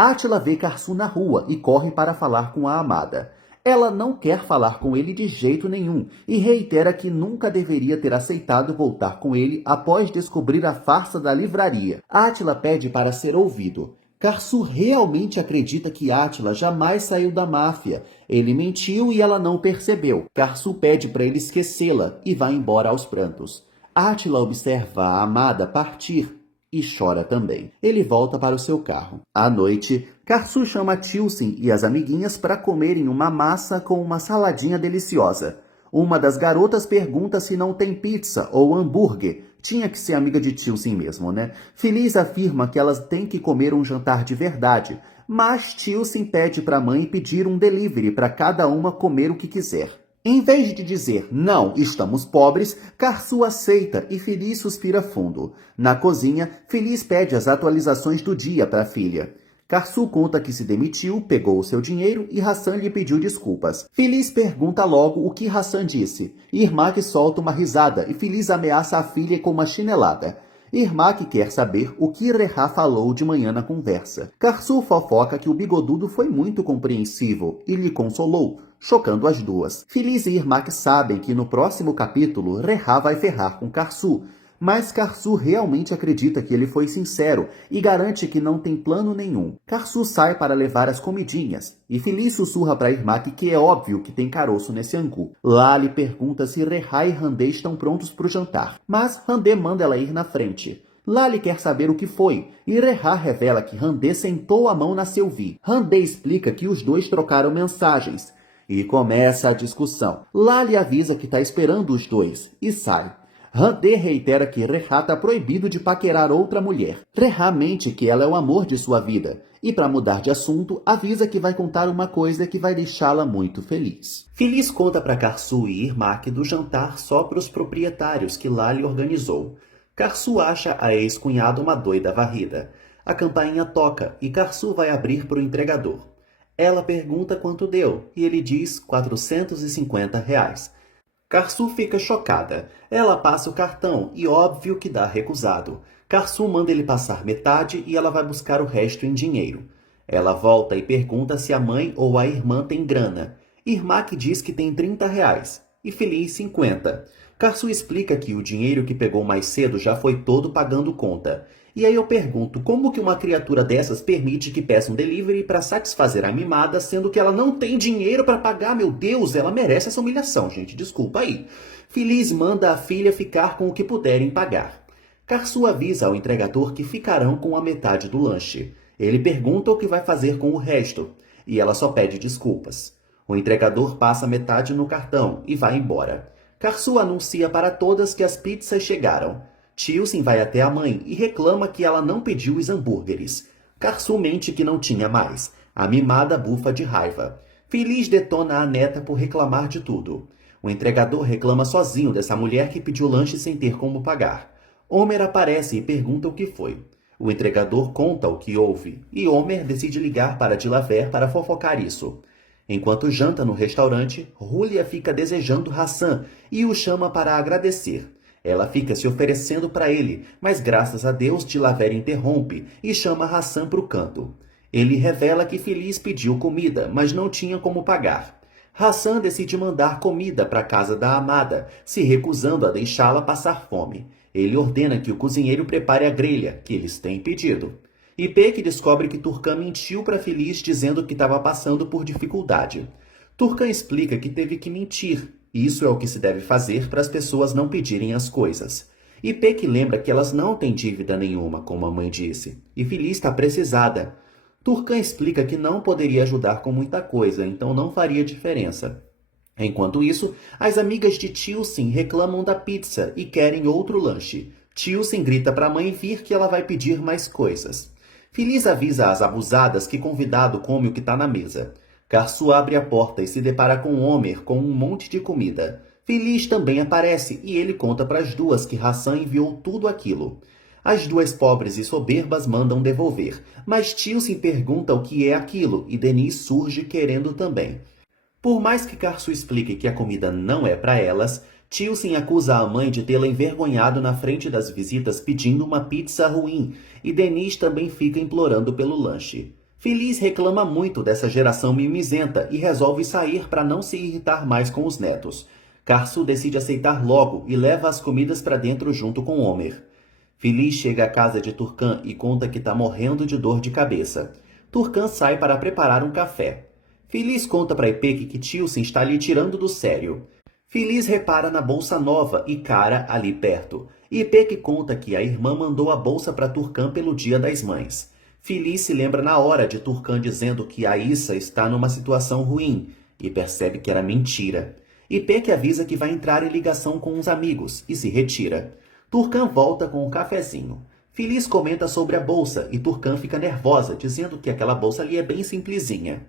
Átila vê Karsu na rua e corre para falar com a amada. Ela não quer falar com ele de jeito nenhum e reitera que nunca deveria ter aceitado voltar com ele após descobrir a farsa da livraria. Átila pede para ser ouvido. Karsu realmente acredita que Átila jamais saiu da máfia. Ele mentiu e ela não percebeu. Karsu pede para ele esquecê-la e vai embora aos prantos. Átila observa a amada partir e chora também. Ele volta para o seu carro. À noite, Karsu chama Tilsin e as amiguinhas para comerem uma massa com uma saladinha deliciosa. Uma das garotas pergunta se não tem pizza ou hambúrguer. Tinha que ser amiga de Tilsin mesmo, né? Feliz afirma que elas têm que comer um jantar de verdade, mas Tilsin pede para a mãe pedir um delivery para cada uma comer o que quiser. Em vez de dizer, não, estamos pobres, Karsu aceita e Feliz suspira fundo. Na cozinha, Feliz pede as atualizações do dia para a filha. Karsu conta que se demitiu, pegou o seu dinheiro e Hassan lhe pediu desculpas. Feliz pergunta logo o que Hassan disse. Irmak solta uma risada e Feliz ameaça a filha com uma chinelada. Irmak quer saber o que Reha falou de manhã na conversa. Karsu fofoca que o bigodudo foi muito compreensivo e lhe consolou, chocando as duas. Feliz e Irmak sabem que no próximo capítulo Reha vai ferrar com Karsu, mas Karsu realmente acredita que ele foi sincero e garante que não tem plano nenhum. Karsu sai para levar as comidinhas e Feliz sussurra para Irmak que é óbvio que tem caroço nesse angu. Lali pergunta se Reha e Handé estão prontos para o jantar, mas Handé manda ela ir na frente. Lali quer saber o que foi, e Reha revela que Handé sentou a mão na Sylvie. Handé explica que os dois trocaram mensagens, e começa a discussão. Lali avisa que está esperando os dois, e sai. Handé reitera que Reha está proibido de paquerar outra mulher. Reha mente que ela é o amor de sua vida, e para mudar de assunto, avisa que vai contar uma coisa que vai deixá-la muito feliz. Feliz conta para Karsu e Irmak do jantar só para os proprietários que Lali organizou. Karsu acha a ex-cunhada uma doida varrida. A campainha toca e Karsu vai abrir para o entregador. Ela pergunta quanto deu e ele diz R$ 450. Karsu fica chocada. Ela passa o cartão e óbvio que dá recusado. Karsu manda ele passar metade e ela vai buscar o resto em dinheiro. Ela volta e pergunta se a mãe ou a irmã tem grana. Irmak diz que tem R$ 30 e Feliz 50. Karsu explica que o dinheiro que pegou mais cedo já foi todo pagando conta. E aí eu pergunto, como que uma criatura dessas permite que peça um delivery para satisfazer a mimada, sendo que ela não tem dinheiro para pagar? Meu Deus, ela merece essa humilhação, gente, desculpa aí. Feliz manda a filha ficar com o que puderem pagar. Karsu avisa ao entregador que ficarão com a metade do lanche. Ele pergunta o que vai fazer com o resto, e ela só pede desculpas. O entregador passa metade no cartão e vai embora. Karsu anuncia para todas que as pizzas chegaram. Tilsin vai até a mãe e reclama que ela não pediu os hambúrgueres. Karsu mente que não tinha mais. A mimada bufa de raiva. Feliz detona a neta por reclamar de tudo. O entregador reclama sozinho dessa mulher que pediu lanche sem ter como pagar. Homer aparece e pergunta o que foi. O entregador conta o que houve e Homer decide ligar para Dilaver para fofocar isso. Enquanto janta no restaurante, Julia fica desejando Hassan e o chama para agradecer. Ela fica se oferecendo para ele, mas graças a Deus Dilaver interrompe e chama Hassan para o canto. Ele revela que Feliz pediu comida, mas não tinha como pagar. Hassan decide mandar comida para a casa da amada, se recusando a deixá-la passar fome. Ele ordena que o cozinheiro prepare a grelha, que eles têm pedido. Ipek descobre que Turcan mentiu para Feliz dizendo que estava passando por dificuldade. Turcan explica que teve que mentir. Isso é o que se deve fazer para as pessoas não pedirem as coisas. Ipek lembra que elas não têm dívida nenhuma, como a mãe disse, e Feliz está precisada. Turcan explica que não poderia ajudar com muita coisa, então não faria diferença. Enquanto isso, as amigas de Tilsin reclamam da pizza e querem outro lanche. Tilsin grita para a mãe vir que ela vai pedir mais coisas. Feliz avisa as abusadas que convidado come o que está na mesa. Karsu abre a porta e se depara com Homer com um monte de comida. Feliz também aparece e ele conta para as duas que Hassan enviou tudo aquilo. As duas pobres e soberbas mandam devolver, mas Tilsin pergunta o que é aquilo e Denise surge querendo também. Por mais que Karsu explique que a comida não é para elas, Tilsin acusa a mãe de tê-la envergonhado na frente das visitas pedindo uma pizza ruim, e Denise também fica implorando pelo lanche. Feliz reclama muito dessa geração mimizenta e resolve sair para não se irritar mais com os netos. Karsu decide aceitar logo e leva as comidas para dentro junto com Homer. Feliz chega à casa de Turcan e conta que está morrendo de dor de cabeça. Turcan sai para preparar um café. Feliz conta para Ipek que Tilson está lhe tirando do sério. Feliz repara na bolsa nova e cara ali perto. Ipek conta que a irmã mandou a bolsa para Turcan pelo Dia das Mães. Feliz se lembra na hora de Turcan dizendo que a Issa está numa situação ruim e percebe que era mentira. Ipek avisa que vai entrar em ligação com uns amigos e se retira. Turcan volta com um cafezinho. Feliz comenta sobre a bolsa e Turcan fica nervosa, dizendo que aquela bolsa ali é bem simplesinha.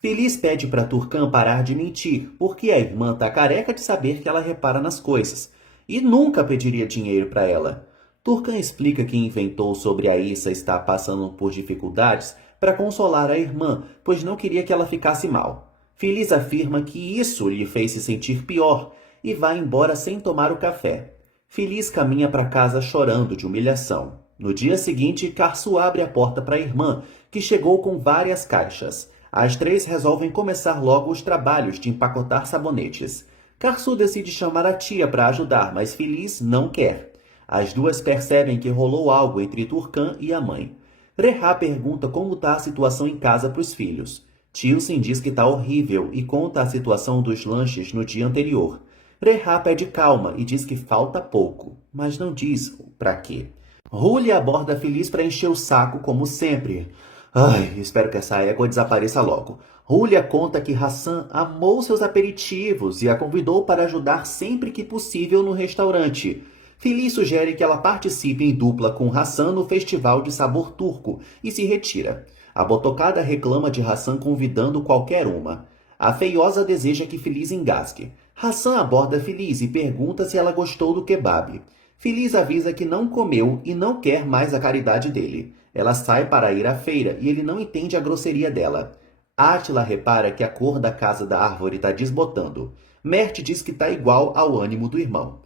Feliz pede para Turcan parar de mentir, porque a irmã tá careca de saber que ela repara nas coisas, e nunca pediria dinheiro para ela. Turcan explica que inventou sobre a Issa estar passando por dificuldades para consolar a irmã, pois não queria que ela ficasse mal. Feliz afirma que isso lhe fez se sentir pior e vai embora sem tomar o café. Feliz caminha para casa chorando de humilhação. No dia seguinte, Karsu abre a porta para a irmã, que chegou com várias caixas. As três resolvem começar logo os trabalhos de empacotar sabonetes. Karsu decide chamar a tia para ajudar, mas Feliz não quer. As duas percebem que rolou algo entre Turcan e a mãe. Reha pergunta como está a situação em casa para os filhos. Tilson diz que está horrível e conta a situação dos lanches no dia anterior. Reha pede calma e diz que falta pouco, mas não diz para quê. Hulya aborda Feliz para encher o saco, como sempre. Ai, espero que essa égua desapareça logo. Hulya conta que Hassan amou seus aperitivos e a convidou para ajudar sempre que possível no restaurante. Feliz sugere que ela participe em dupla com Hassan no Festival de Sabor Turco e se retira. A botocada reclama de Hassan convidando qualquer uma. A feiosa deseja que Feliz engasgue. Hassan aborda Feliz e pergunta se ela gostou do kebab. Feliz avisa que não comeu e não quer mais a caridade dele. Ela sai para ir à feira e ele não entende a grosseria dela. Átila repara que a cor da casa da árvore está desbotando. Mert diz que está igual ao ânimo do irmão.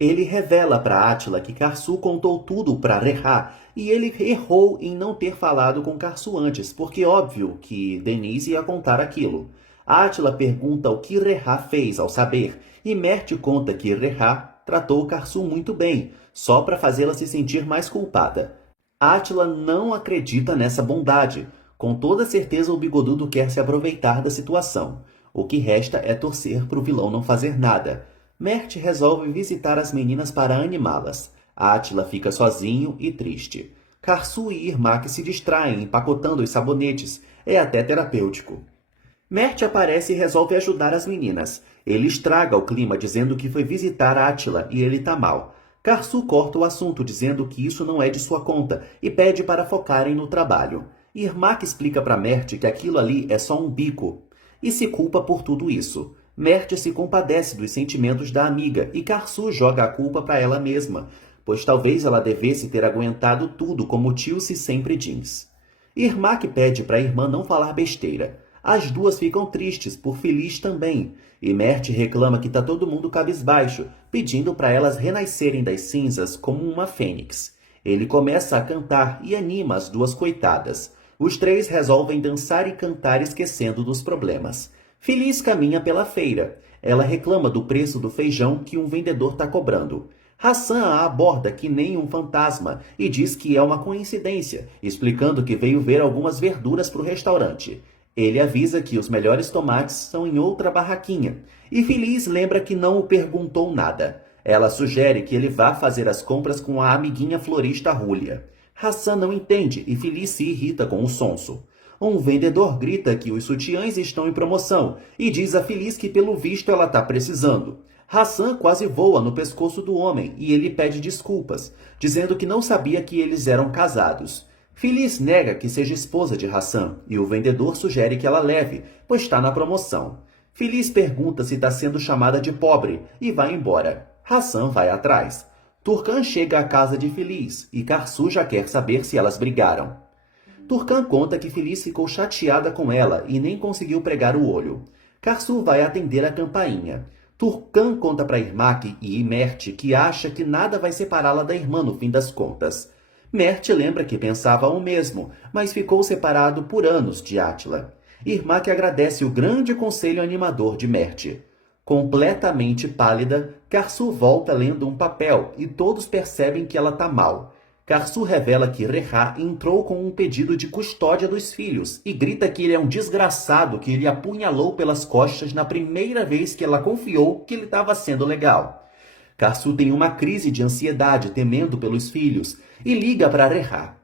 Ele revela para Átila que Karsu contou tudo para Reha e ele errou em não ter falado com Karsu antes, porque óbvio que Denise ia contar aquilo. Átila pergunta o que Reha fez ao saber e Mert conta que Reha tratou Karsu muito bem, só para fazê-la se sentir mais culpada. Átila não acredita nessa bondade. Com toda certeza o bigodudo quer se aproveitar da situação. O que resta é torcer para o vilão não fazer nada. Mert resolve visitar as meninas para animá-las. Átila fica sozinho e triste. Karsu e Irmak se distraem empacotando os sabonetes. É até terapêutico. Mert aparece e resolve ajudar as meninas. Ele estraga o clima dizendo que foi visitar Átila e ele tá mal. Karsu corta o assunto dizendo que isso não é de sua conta e pede para focarem no trabalho. Irmak explica para Mert que aquilo ali é só um bico e se culpa por tudo isso. Mert se compadece dos sentimentos da amiga e Karsu joga a culpa para ela mesma, pois talvez ela devesse ter aguentado tudo como Tilce sempre diz. Irmak pede para a irmã não falar besteira. As duas ficam tristes por Feliz também, e Mert reclama que está todo mundo cabisbaixo, pedindo para elas renascerem das cinzas como uma fênix. Ele começa a cantar e anima as duas coitadas. Os três resolvem dançar e cantar esquecendo dos problemas. Feliz caminha pela feira. Ela reclama do preço do feijão que um vendedor está cobrando. Hassan a aborda que nem um fantasma e diz que é uma coincidência, explicando que veio ver algumas verduras para o restaurante. Ele avisa que os melhores tomates são em outra barraquinha, e Feliz lembra que não o perguntou nada. Ela sugere que ele vá fazer as compras com a amiguinha florista Hulya. Hassan não entende e Feliz se irrita com o sonso. Um vendedor grita que os sutiãs estão em promoção e diz a Feliz que pelo visto ela está precisando. Hassan quase voa no pescoço do homem e ele pede desculpas, dizendo que não sabia que eles eram casados. Feliz nega que seja esposa de Hassan e o vendedor sugere que ela leve, pois está na promoção. Feliz pergunta se está sendo chamada de pobre e vai embora. Hassan vai atrás. Turcan chega à casa de Feliz e Karsu já quer saber se elas brigaram. Turcan conta que Feliz ficou chateada com ela e nem conseguiu pregar o olho. Karsu vai atender a campainha. Turcan conta para Irmak e Mert que acha que nada vai separá-la da irmã no fim das contas. Mert lembra que pensava o mesmo, mas ficou separado por anos de Átila. Irmak agradece o grande conselho animador de Mert. Completamente pálida, Karsu volta lendo um papel e todos percebem que ela tá mal. Karsu revela que Rehá entrou com um pedido de custódia dos filhos e grita que ele é um desgraçado que ele apunhalou pelas costas na primeira vez que ela confiou que ele estava sendo legal. Karsu tem uma crise de ansiedade temendo pelos filhos e liga para Rehá.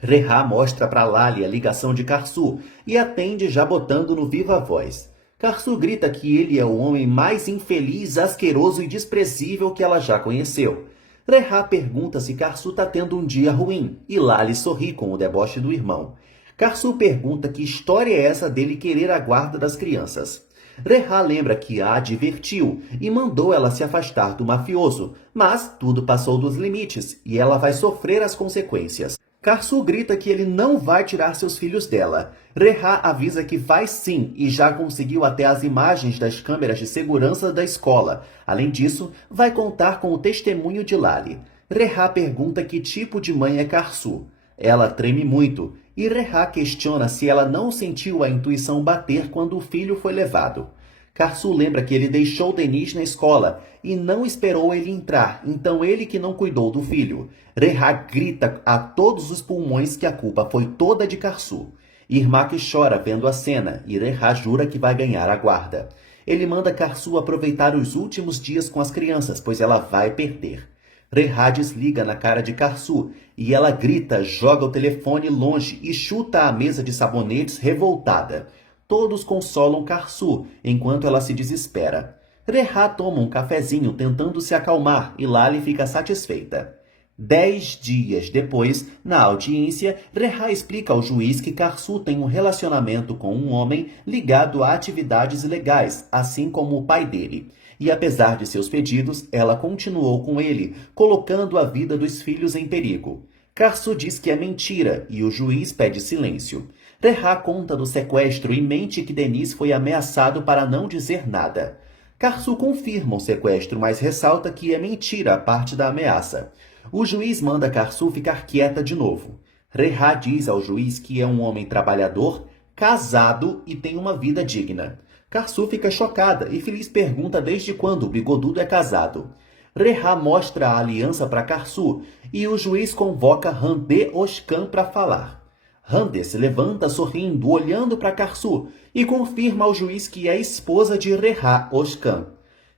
Rehá mostra para Lali a ligação de Karsu e atende já botando no viva voz. Karsu grita que ele é o homem mais infeliz, asqueroso e desprezível que ela já conheceu. Rehá pergunta se Karsu está tendo um dia ruim e Lali sorri com o deboche do irmão. Karsu pergunta que história é essa dele querer a guarda das crianças. Rehá lembra que a advertiu e mandou ela se afastar do mafioso, mas tudo passou dos limites e ela vai sofrer as consequências. Karsu grita que ele não vai tirar seus filhos dela. Rehá avisa que vai sim e já conseguiu até as imagens das câmeras de segurança da escola. Além disso, vai contar com o testemunho de Lali. Rehá pergunta que tipo de mãe é Karsu. Ela treme muito e Rehá questiona se ela não sentiu a intuição bater quando o filho foi levado. Karsu lembra que ele deixou Denis na escola e não esperou ele entrar, então ele que não cuidou do filho. Rehá grita a todos os pulmões que a culpa foi toda de Karsu. Irmak chora vendo a cena e Rehá jura que vai ganhar a guarda. Ele manda Karsu aproveitar os últimos dias com as crianças, pois ela vai perder. Rehá desliga na cara de Karsu e ela grita, joga o telefone longe e chuta a mesa de sabonetes revoltada. Todos consolam Karsu, enquanto ela se desespera. Rehá toma um cafezinho tentando se acalmar e Lali fica satisfeita. 10 dias depois, na audiência, Rehá explica ao juiz que Karsu tem um relacionamento com um homem ligado a atividades ilegais, assim como o pai dele. E apesar de seus pedidos, ela continuou com ele, colocando a vida dos filhos em perigo. Karsu diz que é mentira e o juiz pede silêncio. Rehá conta do sequestro e mente que Denis foi ameaçado para não dizer nada. Karsu confirma o sequestro, mas ressalta que é mentira a parte da ameaça. O juiz manda Karsu ficar quieta de novo. Rehá diz ao juiz que é um homem trabalhador, casado e tem uma vida digna. Karsu fica chocada e Feliz pergunta desde quando o bigodudo é casado. Rehá mostra a aliança para Karsu e o juiz convoca Handé Oscan para falar. Handé se levanta sorrindo, olhando para Karsu e confirma ao juiz que é esposa de Rehá Oscan.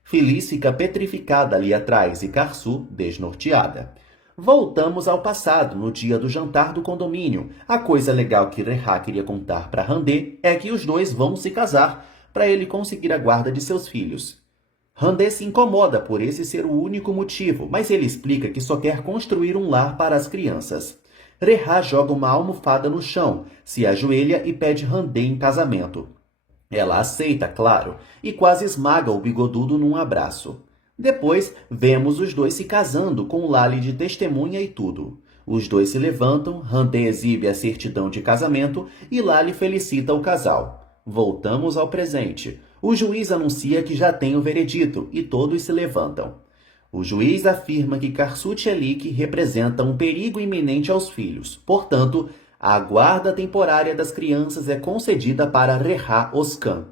Feliz fica petrificada ali atrás e Karsu desnorteada. Voltamos ao passado, no dia do jantar do condomínio. A coisa legal que Rehá queria contar para Handé é que os dois vão se casar para ele conseguir a guarda de seus filhos. Handé se incomoda por esse ser o único motivo, mas ele explica que só quer construir um lar para as crianças. Rehá joga uma almofada no chão, se ajoelha e pede Handé em casamento. Ela aceita, claro, e quase esmaga o bigodudo num abraço. Depois, vemos os dois se casando, com Lali de testemunha e tudo. Os dois se levantam, Handé exibe a certidão de casamento e Lali felicita o casal. Voltamos ao presente. O juiz anuncia que já tem o veredito e todos se levantam. O juiz afirma que Karsu Çelik representa um perigo iminente aos filhos. Portanto, a guarda temporária das crianças é concedida para Rehá Oscan.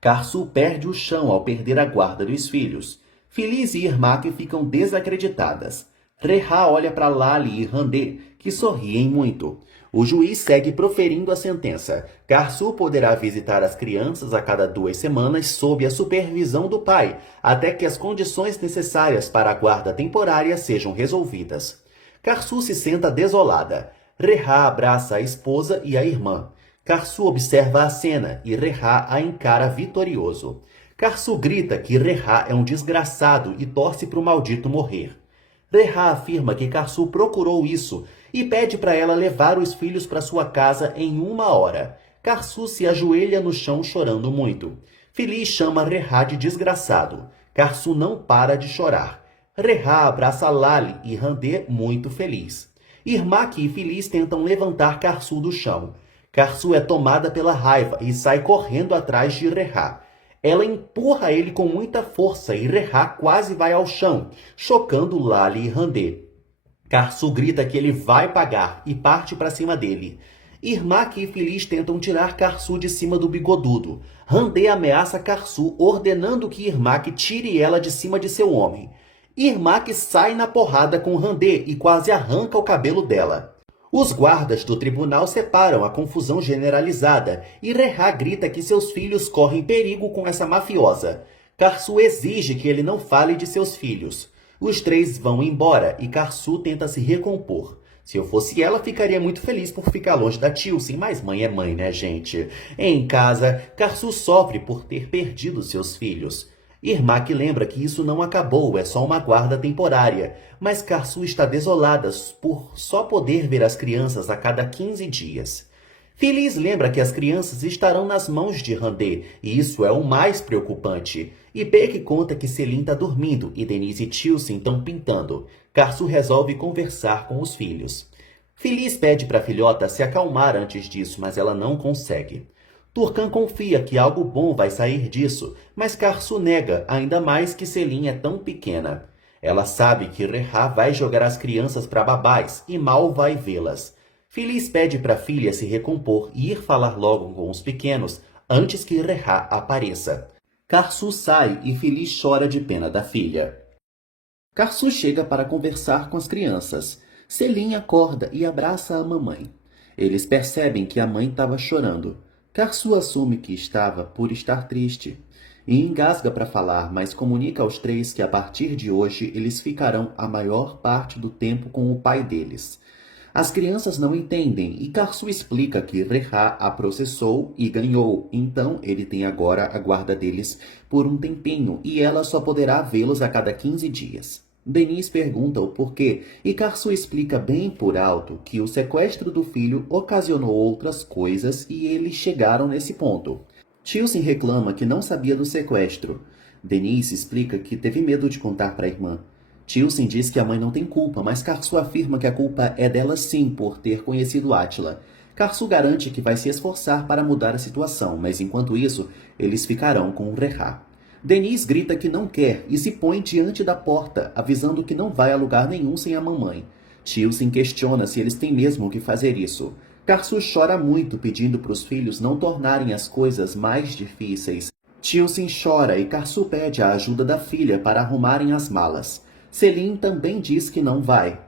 Karsu perde o chão ao perder a guarda dos filhos. Feliz e Irmak ficam desacreditadas. Rehá olha para Lali e Handé, que sorriem muito. O juiz segue proferindo a sentença. Karsu poderá visitar as crianças a cada 2 semanas sob a supervisão do pai, até que as condições necessárias para a guarda temporária sejam resolvidas. Karsu se senta desolada. Rehá abraça a esposa e a irmã. Karsu observa a cena e Rehá a encara vitorioso. Karsu grita que Rehá é um desgraçado e torce para o maldito morrer. Rehá afirma que Karsu procurou isso e pede para ela levar os filhos para sua casa em 1 hora. Karsu se ajoelha no chão chorando muito. Feliz chama Rehá de desgraçado. Karsu não para de chorar. Rehá abraça Lali e Handé muito feliz. Irmak e Feliz tentam levantar Karsu do chão. Karsu é tomada pela raiva e sai correndo atrás de Rehá. Ela empurra ele com muita força e Rehá quase vai ao chão, chocando Lali e Handé. Karsu grita que ele vai pagar e parte para cima dele. Irmak e Feliz tentam tirar Karsu de cima do bigodudo. Randê ameaça Karsu, ordenando que Irmak tire ela de cima de seu homem. Irmak sai na porrada com Randê e quase arranca o cabelo dela. Os guardas do tribunal separam a confusão generalizada e Rehá grita que seus filhos correm perigo com essa mafiosa. Karsu exige que ele não fale de seus filhos. Os três vão embora e Karsu tenta se recompor. Se eu fosse ela, ficaria muito feliz por ficar longe da Tilsin, mas mãe é mãe, né, gente? Em casa, Karsu sofre por ter perdido seus filhos. Irmak lembra que isso não acabou, é só uma guarda temporária, mas Karsu está desolada por só poder ver as crianças a cada 15 dias. Feliz lembra que as crianças estarão nas mãos de Randê, e isso é o mais preocupante. E Beck conta que Selim está dormindo e Denise e Tilsin estão pintando. Karsu resolve conversar com os filhos. Feliz pede para a filhota se acalmar antes disso, mas ela não consegue. Turcan confia que algo bom vai sair disso, mas Karsu nega, ainda mais que Selim é tão pequena. Ela sabe que Rehá vai jogar as crianças para babás e mal vai vê-las. Feliz pede para a filha se recompor e ir falar logo com os pequenos antes que Rehá apareça. Karsu sai e Feliz chora de pena da filha. Karsu chega para conversar com as crianças. Selim acorda e abraça a mamãe. Eles percebem que a mãe estava chorando. Karsu assume que estava por estar triste e engasga para falar, mas comunica aos três que a partir de hoje eles ficarão a maior parte do tempo com o pai deles. As crianças não entendem e Karsu explica que Rehá a processou e ganhou, então ele tem agora a guarda deles por um tempinho e ela só poderá vê-los a cada 15 dias. Denise pergunta o porquê e Karsu explica bem por alto que o sequestro do filho ocasionou outras coisas e eles chegaram nesse ponto. Tilsin reclama que não sabia do sequestro. Denise explica que teve medo de contar para a irmã. Tilsin diz que a mãe não tem culpa, mas Karsu afirma que a culpa é dela sim por ter conhecido Átila. Karsu garante que vai se esforçar para mudar a situação, mas enquanto isso, eles ficarão com Rehá. Denise grita que não quer e se põe diante da porta, avisando que não vai a lugar nenhum sem a mamãe. Tilsin questiona se eles têm mesmo que fazer isso. Karsu chora muito, pedindo para os filhos não tornarem as coisas mais difíceis. Tilsin chora e Karsu pede a ajuda da filha para arrumarem as malas. Selim também diz que não vai.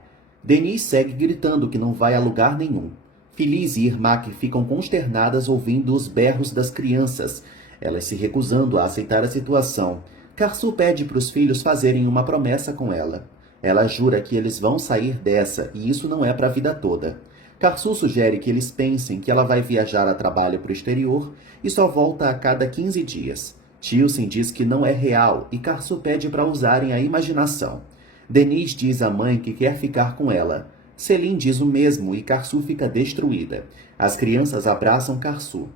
Denise segue gritando que não vai a lugar nenhum. Feliz e Irmak ficam consternadas ouvindo os berros das crianças, elas se recusando a aceitar a situação. Karsu pede para os filhos fazerem uma promessa com ela. Ela jura que eles vão sair dessa e isso não é para a vida toda. Karsu sugere que eles pensem que ela vai viajar a trabalho para o exterior e só volta a cada 15 dias. Tilsin diz que não é real e Karsu pede para usarem a imaginação. Denise diz à mãe que quer ficar com ela. Selim diz o mesmo e Karsu fica destruída. As crianças abraçam Karsu.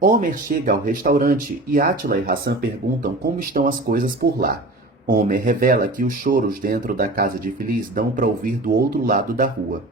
Homer chega ao restaurante e Átila e Hassan perguntam como estão as coisas por lá. Homer revela que os choros dentro da casa de Feliz dão para ouvir do outro lado da rua.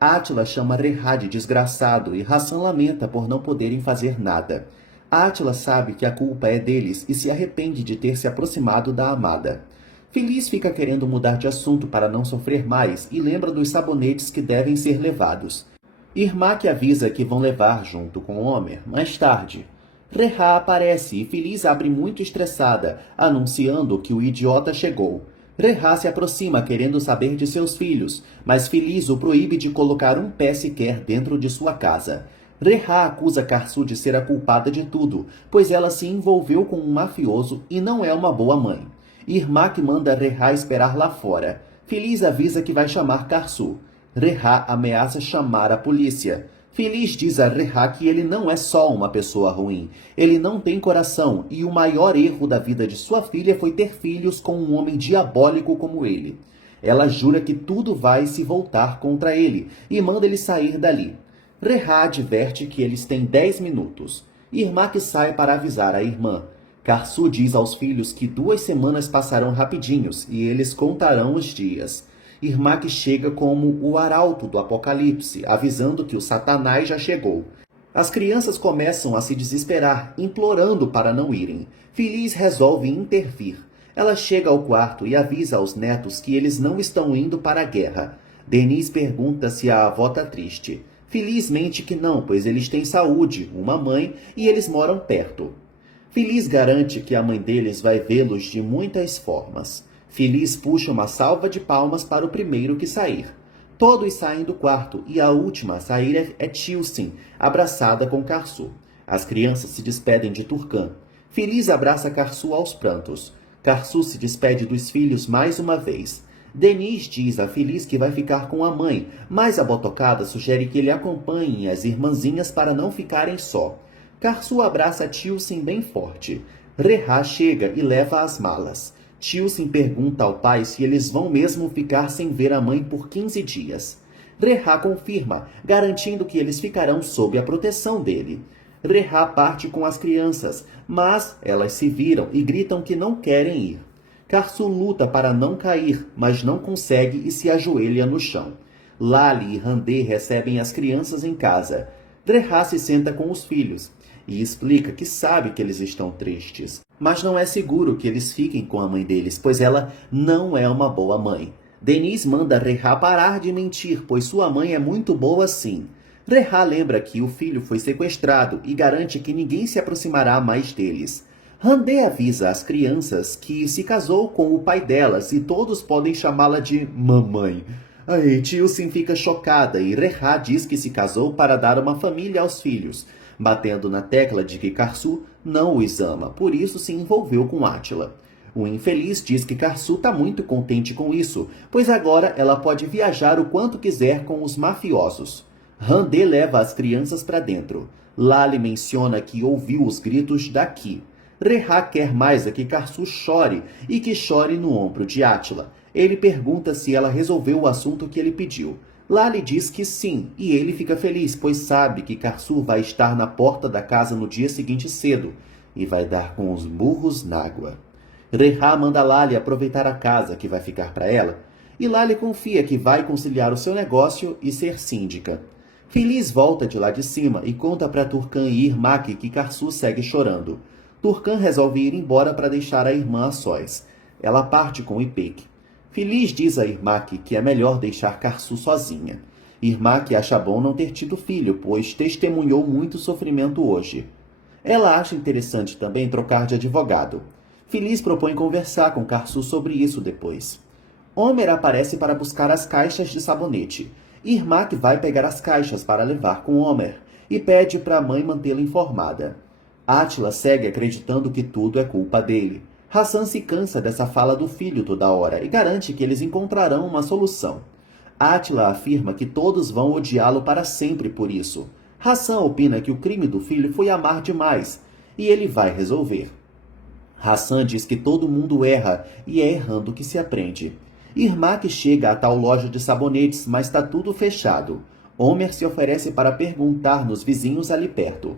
Átila chama Rehá de desgraçado e Hassan lamenta por não poderem fazer nada. Átila sabe que a culpa é deles e se arrepende de ter se aproximado da amada. Feliz fica querendo mudar de assunto para não sofrer mais e lembra dos sabonetes que devem ser levados. Irmak avisa que vão levar junto com Homer mais tarde. Rehá aparece e Feliz abre muito estressada, anunciando que o idiota chegou. Rehá se aproxima querendo saber de seus filhos, mas Feliz o proíbe de colocar um pé sequer dentro de sua casa. Rehá acusa Karsu de ser a culpada de tudo, pois ela se envolveu com um mafioso e não é uma boa mãe. Irmak manda Rehá esperar lá fora. Feliz avisa que vai chamar Karsu. Rehá ameaça chamar a polícia. Feliz diz a Rehá que ele não é só uma pessoa ruim. Ele não tem coração e o maior erro da vida de sua filha foi ter filhos com um homem diabólico como ele. Ela jura que tudo vai se voltar contra ele e manda ele sair dali. Rehá adverte que eles têm 10 minutos. Irmak sai para avisar a irmã. Karsu diz aos filhos que 2 semanas passarão rapidinhos e eles contarão os dias. Irmak chega como o arauto do apocalipse, avisando que o Satanás já chegou. As crianças começam a se desesperar, implorando para não irem. Feliz resolve intervir. Ela chega ao quarto e avisa aos netos que eles não estão indo para a guerra. Denise pergunta se a avó tá triste. Feliz mente que não, pois eles têm saúde, uma mãe e eles moram perto. Feliz garante que a mãe deles vai vê-los de muitas formas. Feliz puxa uma salva de palmas para o primeiro que sair. Todos saem do quarto e a última a sair é Tilsin, abraçada com Karsu. As crianças se despedem de Turcan. Feliz abraça Karsu aos prantos. Karsu se despede dos filhos mais uma vez. Denise diz a Feliz que vai ficar com a mãe, mas a Botocada sugere que ele acompanhe as irmãzinhas para não ficarem só. Karsu abraça Tilsin bem forte. Rehá chega e leva as malas. Tilsin pergunta ao pai se eles vão mesmo ficar sem ver a mãe por 15 dias. Rehá confirma, garantindo que eles ficarão sob a proteção dele. Rehá parte com as crianças, mas elas se viram e gritam que não querem ir. Karsu luta para não cair, mas não consegue e se ajoelha no chão. Lali e Randê recebem as crianças em casa. Rehá se senta com os filhos e explica que sabe que eles estão tristes, mas não é seguro que eles fiquem com a mãe deles, pois ela não é uma boa mãe. Denise manda Rehá parar de mentir, pois sua mãe é muito boa sim. Rehá lembra que o filho foi sequestrado e garante que ninguém se aproximará mais deles. Randê avisa as crianças que se casou com o pai delas e todos podem chamá-la de mamãe. Aí Tilsin fica chocada e Rehá diz que se casou para dar uma família aos filhos, batendo na tecla de que Karsu não os ama, por isso se envolveu com Átila. O infeliz diz que Karsu está muito contente com isso, pois agora ela pode viajar o quanto quiser com os mafiosos. Randê leva as crianças para dentro. Lali menciona que ouviu os gritos daqui. Rehá quer mais é que Karsu chore e que chore no ombro de Átila. Ele pergunta se ela resolveu o assunto que ele pediu. Lali diz que sim, e ele fica feliz, pois sabe que Karsu vai estar na porta da casa no dia seguinte cedo e vai dar com os burros n'água. Rehá manda Lali aproveitar a casa que vai ficar para ela, e Lali confia que vai conciliar o seu negócio e ser síndica. Feliz volta de lá de cima e conta para Turcan e Irmak que Karsu segue chorando. Turcan resolve ir embora para deixar a irmã a sós. Ela parte com Ipek. Feliz diz a Irmak que é melhor deixar Karsu sozinha. Irmak acha bom não ter tido filho, pois testemunhou muito sofrimento hoje. Ela acha interessante também trocar de advogado. Feliz propõe conversar com Karsu sobre isso depois. Homer aparece para buscar as caixas de sabonete. Irmak vai pegar as caixas para levar com Homer e pede para a mãe mantê-la informada. Átila segue acreditando que tudo é culpa dele. Hassan se cansa dessa fala do filho toda hora e garante que eles encontrarão uma solução. Átila afirma que todos vão odiá-lo para sempre por isso. Hassan opina que o crime do filho foi amar demais e ele vai resolver. Hassan diz que todo mundo erra e é errando que se aprende. Irmak chega à tal loja de sabonetes, mas está tudo fechado. Homer se oferece para perguntar nos vizinhos ali perto.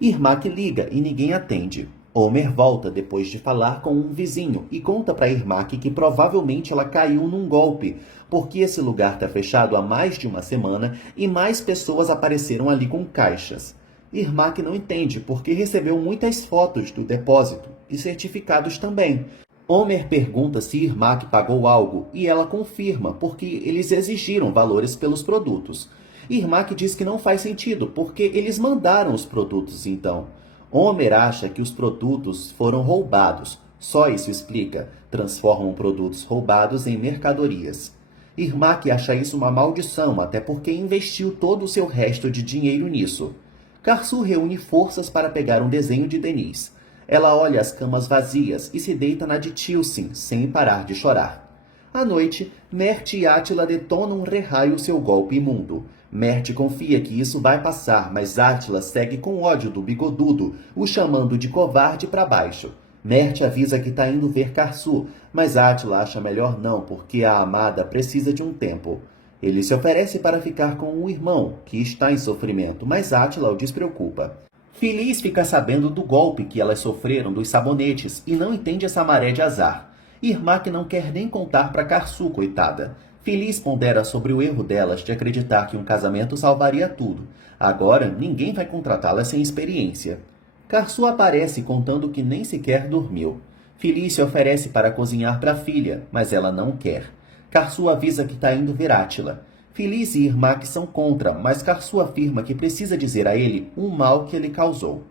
Irmak liga e ninguém atende. Homer volta depois de falar com um vizinho e conta para Irmak que provavelmente ela caiu num golpe, porque esse lugar está fechado há mais de uma semana e mais pessoas apareceram ali com caixas. Irmak não entende porque recebeu muitas fotos do depósito e certificados também. Homer pergunta se Irmak pagou algo e ela confirma porque eles exigiram valores pelos produtos. Irmak diz que não faz sentido porque eles mandaram os produtos então. Homer acha que os produtos foram roubados. Só isso explica. Transformam produtos roubados em mercadorias. Irmak acha isso uma maldição, até porque investiu todo o seu resto de dinheiro nisso. Karsu reúne forças para pegar um desenho de Denise. Ela olha as camas vazias e se deita na de Tilsin, sem parar de chorar. À noite, Mert e Átila detonam Rehá e o seu golpe imundo. Mert confia que isso vai passar, mas Átila segue com ódio do bigodudo, o chamando de covarde para baixo. Mert avisa que está indo ver Karsu, mas Átila acha melhor não, porque a amada precisa de um tempo. Ele se oferece para ficar com um irmão, que está em sofrimento, mas Átila o despreocupa. Feliz fica sabendo do golpe que elas sofreram dos sabonetes e não entende essa maré de azar. Irmak não quer nem contar para Karsu, coitada. Feliz pondera sobre o erro delas de acreditar que um casamento salvaria tudo. Agora, ninguém vai contratá-la sem experiência. Karsu aparece contando que nem sequer dormiu. Feliz se oferece para cozinhar para a filha, mas ela não quer. Karsu avisa que está indo ver Átila. Feliz e Irmak são contra, mas Karsu afirma que precisa dizer a ele o mal que ele causou.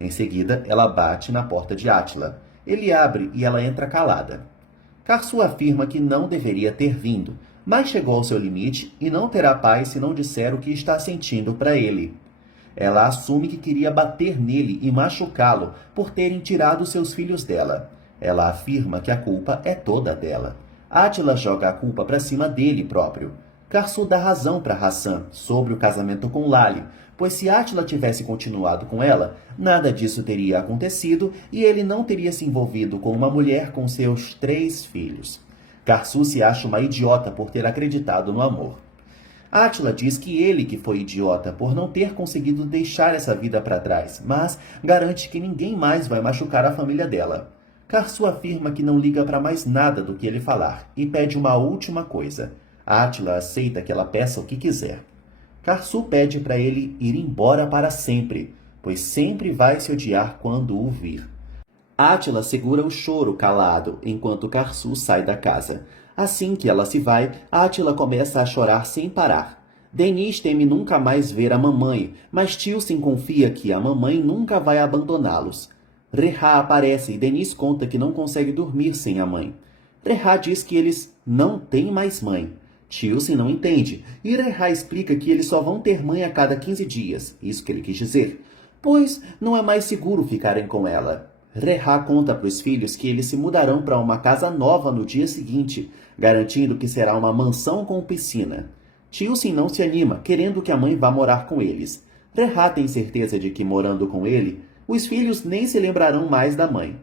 Em seguida, ela bate na porta de Átila. Ele abre e ela entra calada. Karsu afirma que não deveria ter vindo, mas chegou ao seu limite e não terá paz se não disser o que está sentindo para ele. Ela assume que queria bater nele e machucá-lo por terem tirado seus filhos dela. Ela afirma que a culpa é toda dela. Átila joga a culpa para cima dele próprio. Karsu dá razão para Hassan sobre o casamento com Lali, pois se Átila tivesse continuado com ela, nada disso teria acontecido e ele não teria se envolvido com uma mulher com seus 3 filhos. Karsu se acha uma idiota por ter acreditado no amor. Átila diz que ele que foi idiota por não ter conseguido deixar essa vida para trás, mas garante que ninguém mais vai machucar a família dela. Karsu afirma que não liga para mais nada do que ele falar e pede uma última coisa. Átila aceita que ela peça o que quiser. Karsu pede para ele ir embora para sempre, pois sempre vai se odiar quando o vir. Átila segura o choro calado enquanto Karsu sai da casa. Assim que ela se vai, Átila começa a chorar sem parar. Deniz teme nunca mais ver a mamãe, mas Tilsin confia que a mamãe nunca vai abandoná-los. Reha aparece e Deniz conta que não consegue dormir sem a mãe. Reha diz que eles não têm mais mãe. Tilsin não entende, e Reha explica que eles só vão ter mãe a cada 15 dias, isso que ele quis dizer, pois não é mais seguro ficarem com ela. Reha conta para os filhos que eles se mudarão para uma casa nova no dia seguinte, garantindo que será uma mansão com piscina. Tilsin não se anima, querendo que a mãe vá morar com eles. Reha tem certeza de que, morando com ele, os filhos nem se lembrarão mais da mãe.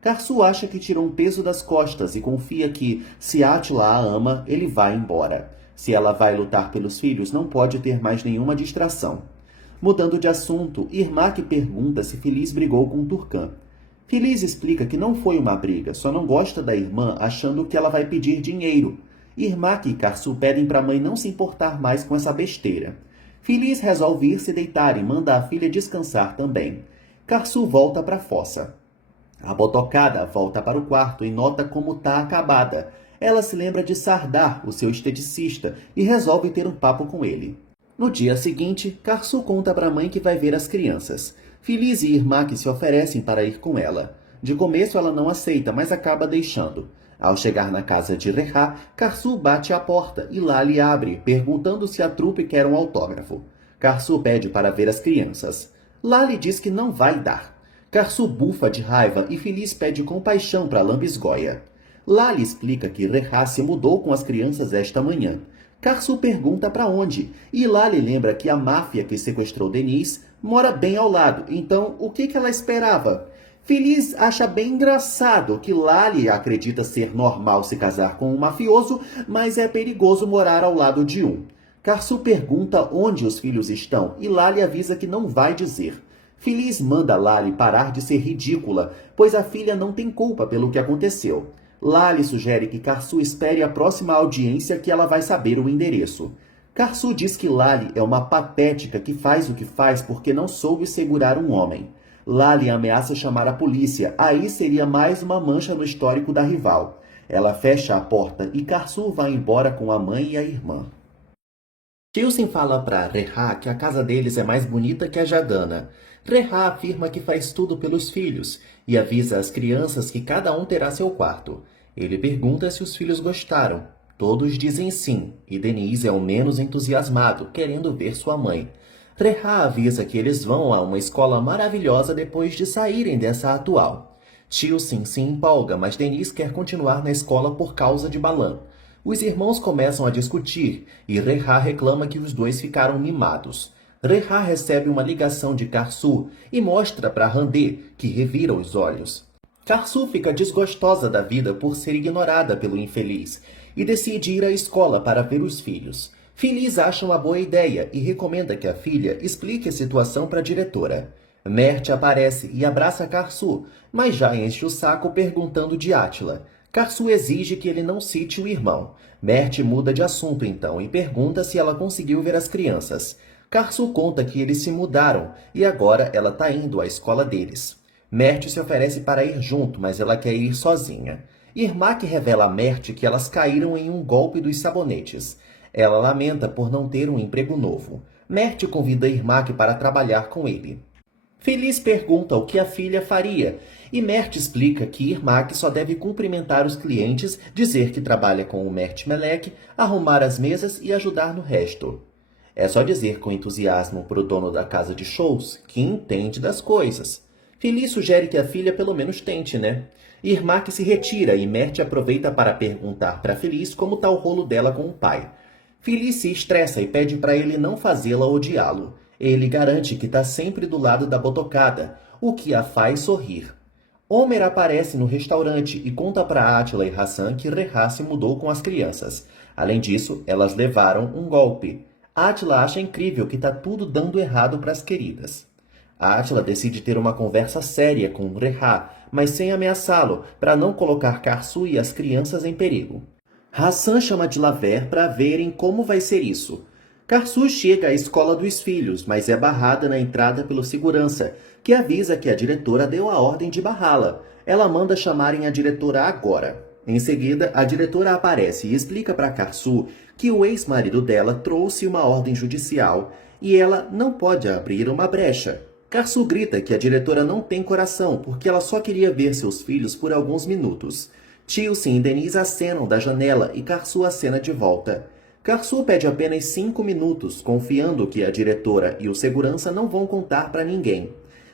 Karsu acha que tirou um peso das costas e confia que, se Átila a ama, ele vai embora. Se ela vai lutar pelos filhos, não pode ter mais nenhuma distração. Mudando de assunto, Irmak pergunta se Feliz brigou com Turcan. Feliz explica que não foi uma briga, só não gosta da irmã achando que ela vai pedir dinheiro. Irmak e Karsu pedem para a mãe não se importar mais com essa besteira. Feliz resolve ir se deitar e manda a filha descansar também. Karsu volta para a fossa. A botocada volta para o quarto e nota como tá acabada. Ela se lembra de Sardar, o seu esteticista, e resolve ter um papo com ele. No dia seguinte, Karsu conta para a mãe que vai ver as crianças. Feliz e Irmak se oferecem para ir com ela. De começo ela não aceita, mas acaba deixando. Ao chegar na casa de Reha, Karsu bate à porta e Lali abre, perguntando se a trupe quer um autógrafo. Karsu pede para ver as crianças. Lali diz que não vai dar. Karsu bufa de raiva e Feliz pede compaixão para Lambisgoia. Lali explica que Reha se mudou com as crianças esta manhã. Karsu pergunta para onde, e Lali lembra que a máfia que sequestrou Deniz mora bem ao lado, então o que ela esperava? Feliz acha bem engraçado que Lali acredita ser normal se casar com um mafioso, mas é perigoso morar ao lado de um. Karsu pergunta onde os filhos estão e Lali avisa que não vai dizer. Feliz manda Lali parar de ser ridícula, pois a filha não tem culpa pelo que aconteceu. Lali sugere que Karsu espere a próxima audiência que ela vai saber o endereço. Karsu diz que Lali é uma patética que faz o que faz porque não soube segurar um homem. Lali ameaça chamar a polícia, aí seria mais uma mancha no histórico da rival. Ela fecha a porta e Karsu vai embora com a mãe e a irmã. Tilsin fala para Reha que a casa deles é mais bonita que a Jadana. Reha afirma que faz tudo pelos filhos e avisa as crianças que cada um terá seu quarto. Ele pergunta se os filhos gostaram. Todos dizem sim, e Deniz é o menos entusiasmado, querendo ver sua mãe. Reha avisa que eles vão a uma escola maravilhosa depois de saírem dessa atual. Tilsin se empolga, mas Deniz quer continuar na escola por causa de Balan. Os irmãos começam a discutir e Reha reclama que os dois ficaram mimados. Reha recebe uma ligação de Karsu e mostra para Randê, que revira os olhos. Karsu fica desgostosa da vida por ser ignorada pelo infeliz e decide ir à escola para ver os filhos. Feliz acha uma boa ideia e recomenda que a filha explique a situação para a diretora. Mert aparece e abraça Karsu, mas já enche o saco perguntando de Átila. Karsu exige que ele não cite o irmão. Mert muda de assunto então e pergunta se ela conseguiu ver as crianças. Karsu conta que eles se mudaram e agora ela está indo à escola deles. Mert se oferece para ir junto, mas ela quer ir sozinha. Irmak revela a Mert que elas caíram em um golpe dos sabonetes. Ela lamenta por não ter um emprego novo. Mert convida Irmak para trabalhar com ele. Feliz pergunta o que a filha faria, e Mert explica que Irmak só deve cumprimentar os clientes, dizer que trabalha com o Mert Melek, arrumar as mesas e ajudar no resto. É só dizer com entusiasmo para o dono da casa de shows que entende das coisas. Feliz sugere que a filha pelo menos tente, né? Irmak se retira e Mert aproveita para perguntar para Feliz como está o rolo dela com o pai. Feliz se estressa e pede para ele não fazê-la odiá-lo. Ele garante que está sempre do lado da botocada, o que a faz sorrir. Homer aparece no restaurante e conta para Átila e Hassan que Rehá se mudou com as crianças. Além disso, elas levaram um golpe. Átila acha incrível que está tudo dando errado para as queridas. Átila decide ter uma conversa séria com Rehá, mas sem ameaçá-lo, para não colocar Karsu e as crianças em perigo. Hassan chama Dilaver para verem como vai ser isso. Karsu chega à escola dos filhos, mas é barrada na entrada pelo segurança, que avisa que a diretora deu a ordem de barrá-la. Ela manda chamarem a diretora agora. Em seguida, a diretora aparece e explica para Karsu que o ex-marido dela trouxe uma ordem judicial e ela não pode abrir uma brecha. Karsu grita que a diretora não tem coração porque ela só queria ver seus filhos por alguns minutos. Tilsin e Denise acenam da janela e Karsu acena de volta. Karsu pede apenas 5 minutos, confiando que a diretora e o segurança não vão contar para ninguém.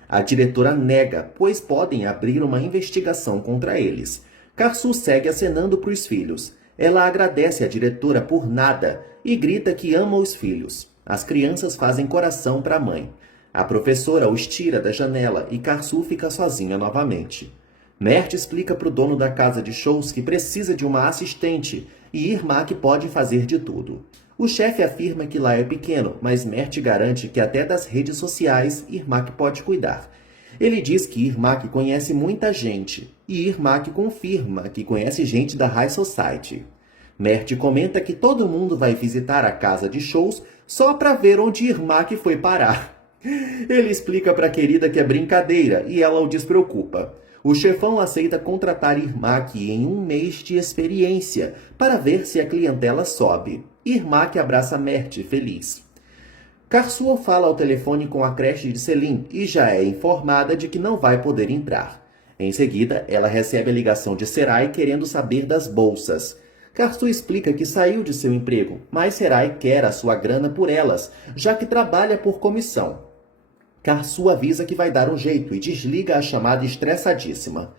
A diretora nega, pois podem abrir uma investigação contra eles. Karsu segue acenando para os filhos. Ela agradece a diretora por nada e grita que ama os filhos. As crianças fazem coração para a mãe. A professora os tira da janela e Karsu fica sozinha novamente. Mert explica para o dono da casa de shows que precisa de uma assistente e Irmak pode fazer de tudo. O chefe afirma que lá é pequeno, mas Mert garante que até das redes sociais Irmak pode cuidar. Ele diz que Irmak conhece muita gente e Irmak confirma que conhece gente da High Society. Mert comenta que todo mundo vai visitar a casa de shows só para ver onde Irmak foi parar. Ele explica para a querida que é brincadeira e ela o despreocupa. O chefão aceita contratar Irmak em 1 mês de experiência para ver se a clientela sobe. Irmak abraça Mert feliz. Karsu fala ao telefone com a creche de Selim e já é informada de que não vai poder entrar. Em seguida, ela recebe a ligação de Serai querendo saber das bolsas. Karsu explica que saiu de seu emprego, mas Serai quer a sua grana por elas, já que trabalha por comissão. Karsu avisa que vai dar um jeito e desliga a chamada estressadíssima.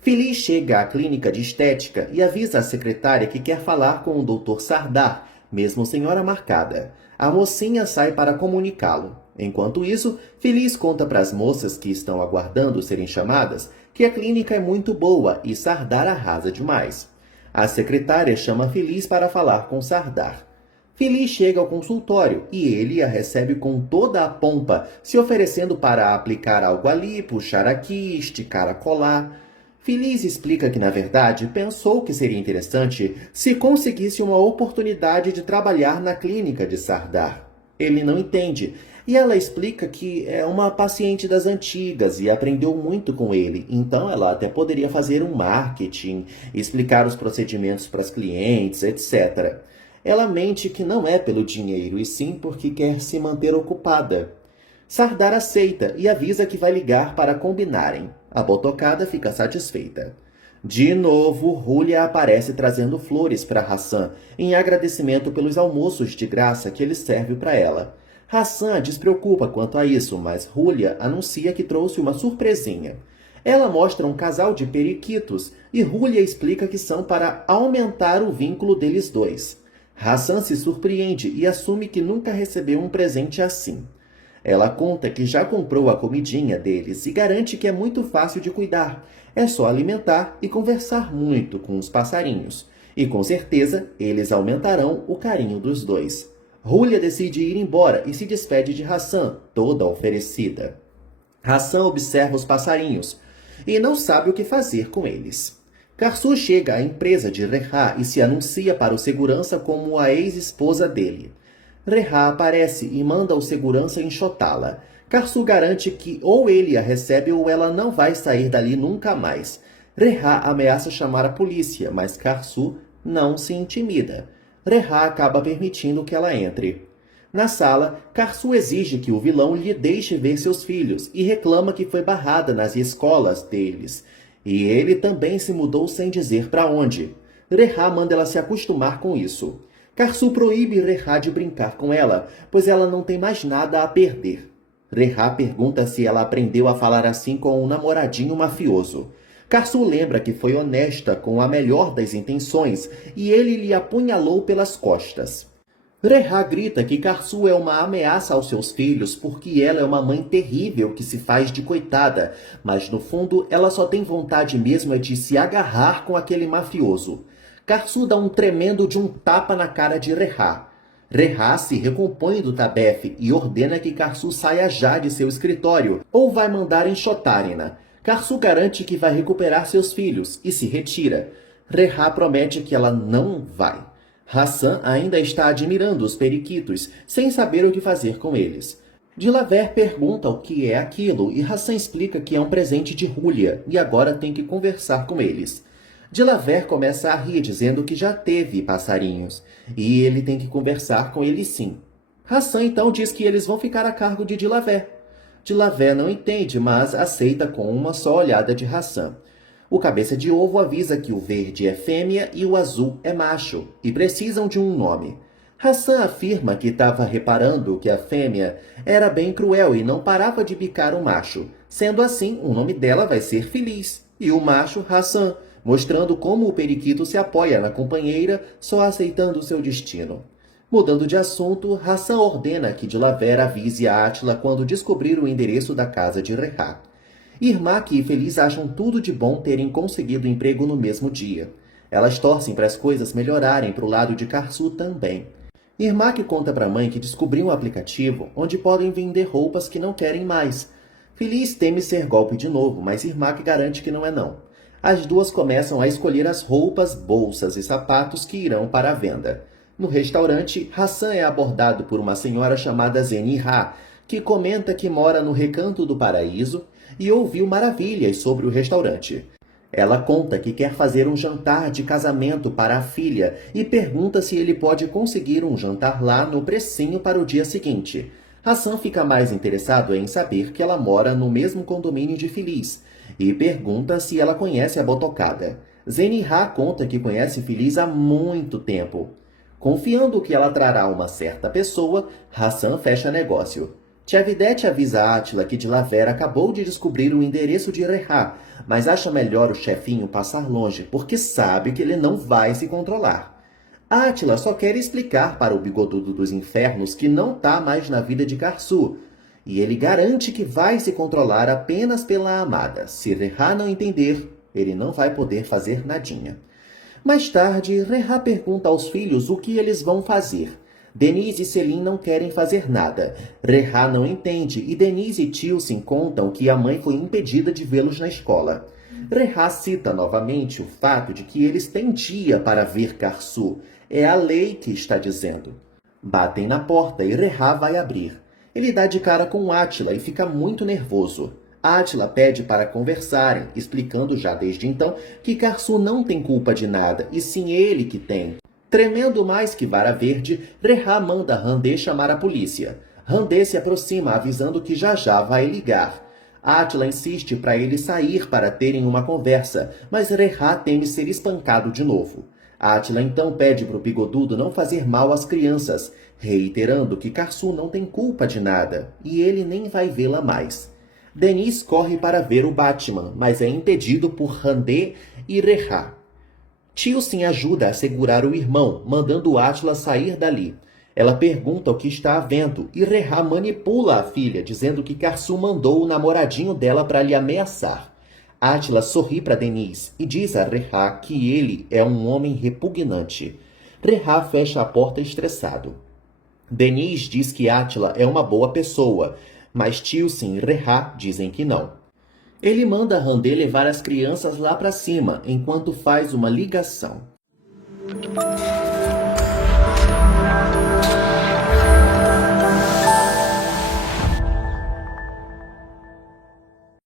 Feliz chega à clínica de estética e avisa a secretária que quer falar com o Dr. Sardar, mesmo sem hora marcada. A mocinha sai para comunicá-lo. Enquanto isso, Feliz conta para as moças que estão aguardando serem chamadas que a clínica é muito boa e Sardar arrasa demais. A secretária chama Feliz para falar com Sardar. Feliz chega ao consultório e ele a recebe com toda a pompa, se oferecendo para aplicar algo ali, puxar aqui, esticar a colar. Feliz explica que, na verdade, pensou que seria interessante se conseguisse uma oportunidade de trabalhar na clínica de Sardar. Ele não entende, e ela explica que é uma paciente das antigas e aprendeu muito com ele, então ela até poderia fazer um marketing, explicar os procedimentos para as clientes, etc. Ela mente que não é pelo dinheiro, e sim porque quer se manter ocupada. Sardar aceita e avisa que vai ligar para combinarem. A botocada fica satisfeita. De novo, Julia aparece trazendo flores para Hassan, em agradecimento pelos almoços de graça que ele serve para ela. Hassan despreocupa quanto a isso, mas Julia anuncia que trouxe uma surpresinha. Ela mostra um casal de periquitos e Julia explica que são para aumentar o vínculo deles dois. Hassan se surpreende e assume que nunca recebeu um presente assim. Ela conta que já comprou a comidinha deles e garante que é muito fácil de cuidar. É só alimentar e conversar muito com os passarinhos. E com certeza eles aumentarão o carinho dos dois. Julia decide ir embora e se despede de Hassan, toda oferecida. Hassan observa os passarinhos e não sabe o que fazer com eles. Karsu chega à empresa de Rehá e se anuncia para o segurança como a ex-esposa dele. Rehá aparece e manda o segurança enxotá-la. Karsu garante que ou ele a recebe ou ela não vai sair dali nunca mais. Rehá ameaça chamar a polícia, mas Karsu não se intimida. Rehá acaba permitindo que ela entre. Na sala, Karsu exige que o vilão lhe deixe ver seus filhos e reclama que foi barrada nas escolas deles. E ele também se mudou sem dizer para onde. Rehá manda ela se acostumar com isso. Karsu proíbe Rehá de brincar com ela, pois ela não tem mais nada a perder. Rehá pergunta se ela aprendeu a falar assim com um namoradinho mafioso. Karsu lembra que foi honesta com a melhor das intenções e ele lhe apunhalou pelas costas. Rehá grita que Karsu é uma ameaça aos seus filhos porque ela é uma mãe terrível que se faz de coitada, mas no fundo ela só tem vontade mesmo de se agarrar com aquele mafioso. Karsu dá um tremendo de um tapa na cara de Rehá. Rehá se recompõe do tabefe e ordena que Karsu saia já de seu escritório ou vai mandar enxotarem-na. Karsu garante que vai recuperar seus filhos e se retira. Rehá promete que ela não vai. Hassan ainda está admirando os periquitos, sem saber o que fazer com eles. Dilaver pergunta o que é aquilo e Hassan explica que é um presente de Julia e agora tem que conversar com eles. Dilaver começa a rir, dizendo que já teve passarinhos e ele tem que conversar com eles sim. Hassan então diz que eles vão ficar a cargo de Dilaver. Dilaver não entende, mas aceita com uma só olhada de Hassan. O cabeça de ovo avisa que o verde é fêmea e o azul é macho, e precisam de um nome. Hassan afirma que estava reparando que a fêmea era bem cruel e não parava de bicar o macho. Sendo assim, o nome dela vai ser Feliz, e o macho Hassan, mostrando como o periquito se apoia na companheira, só aceitando seu destino. Mudando de assunto, Hassan ordena que Dilaver avise a Átila quando descobrir o endereço da casa de Rehá. Irmak e Feliz acham tudo de bom terem conseguido emprego no mesmo dia. Elas torcem para as coisas melhorarem para o lado de Karsu também. Irmak conta para a mãe que descobriu um aplicativo onde podem vender roupas que não querem mais. Feliz teme ser golpe de novo, mas Irmak garante que não é não. As duas começam a escolher as roupas, bolsas e sapatos que irão para a venda. No restaurante, Hassan é abordado por uma senhora chamada Zenihá, que comenta que mora no Recanto do Paraíso e ouviu maravilhas sobre o restaurante. Ela conta que quer fazer um jantar de casamento para a filha e pergunta se ele pode conseguir um jantar lá no precinho para o dia seguinte. Hassan fica mais interessado em saber que ela mora no mesmo condomínio de Feliz e pergunta se ela conhece a Botocada. Zenihá conta que conhece Feliz há muito tempo. Confiando que ela trará uma certa pessoa, Hassan fecha negócio. Tchevidete avisa Átila que Dilaver acabou de descobrir o endereço de Rehá, mas acha melhor o chefinho passar longe, porque sabe que ele não vai se controlar. Átila só quer explicar para o bigodudo dos infernos que não está mais na vida de Karsu, e ele garante que vai se controlar apenas pela amada. Se Rehá não entender, ele não vai poder fazer nadinha. Mais tarde, Rehá pergunta aos filhos o que eles vão fazer. Denise e Selim não querem fazer nada. Rehá não entende e Denise e Tilsin contam que a mãe foi impedida de vê-los na escola. Rehá cita novamente o fato de que eles têm dia para ver Karsu. É a lei que está dizendo. Batem na porta e Rehá vai abrir. Ele dá de cara com Átila e fica muito nervoso. Átila pede para conversarem, explicando já desde então que Karsu não tem culpa de nada, e sim ele que tem. Tremendo mais que vara verde, Rehá manda Randê chamar a polícia. Randê se aproxima, avisando que já vai ligar. Átila insiste para ele sair para terem uma conversa, mas Rehá teme ser espancado de novo. Átila então pede para o bigodudo não fazer mal às crianças, reiterando que Karsu não tem culpa de nada, e ele nem vai vê-la mais. Denise corre para ver o Batman, mas é impedido por Randê e Rehá. Tilsin ajuda a segurar o irmão, mandando Átila sair dali. Ela pergunta o que está havendo e Rehá manipula a filha, dizendo que Karsu mandou o namoradinho dela para lhe ameaçar. Átila sorri para Denise e diz a Rehá que ele é um homem repugnante. Rehá fecha a porta estressado. Denise diz que Átila é uma boa pessoa, mas Tilsin e Rehá dizem que não. Ele manda Randê levar as crianças lá para cima, enquanto faz uma ligação.